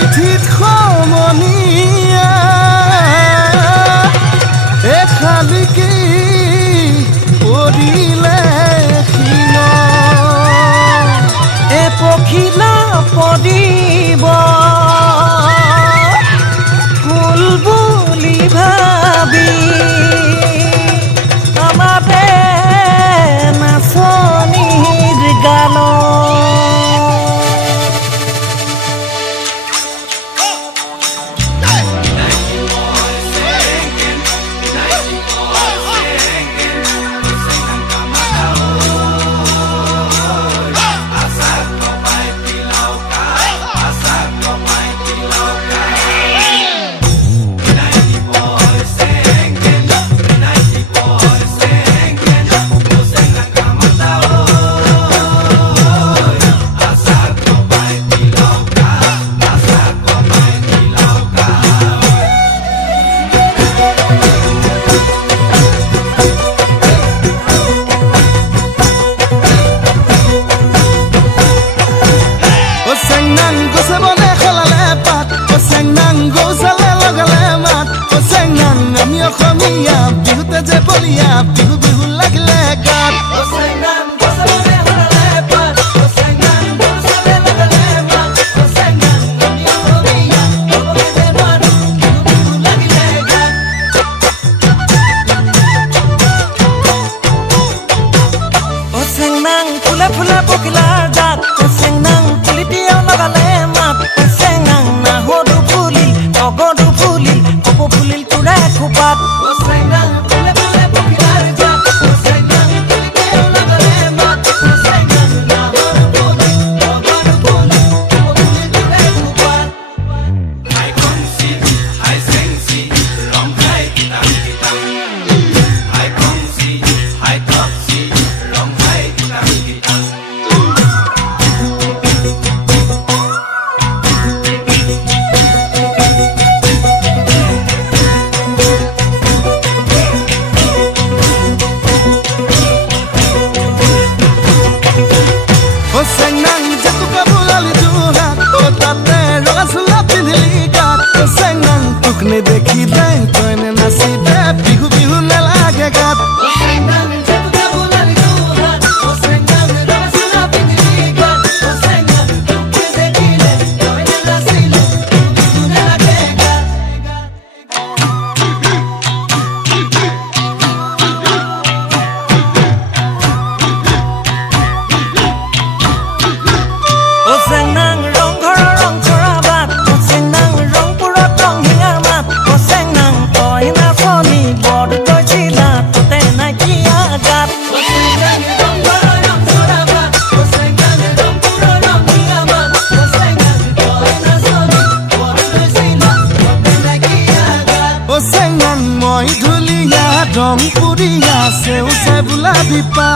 পিঠিত সমনীয়া এখালিকি পৰিলে শিল এ পখিলা পৰিব ফুল বুলি ভাবি আমাৰে নাচনীৰ গান বিহু বিহু লাগিলে গাত ফুলে ফুলে পখিলাৰ জাত চেংনাং ফুলি দিয়া লগালে মাত চেংনাং নাহৰু ফুলিল অগৰু ফুলিল কপৌ ফুলিল তোৰে খোপাত দেখিলে তইনে নাচিলে বিহু বিহু নালাগে গাত মই ধুলিয়া ৰং পুৰিয়া সেউছে বোলা বিপা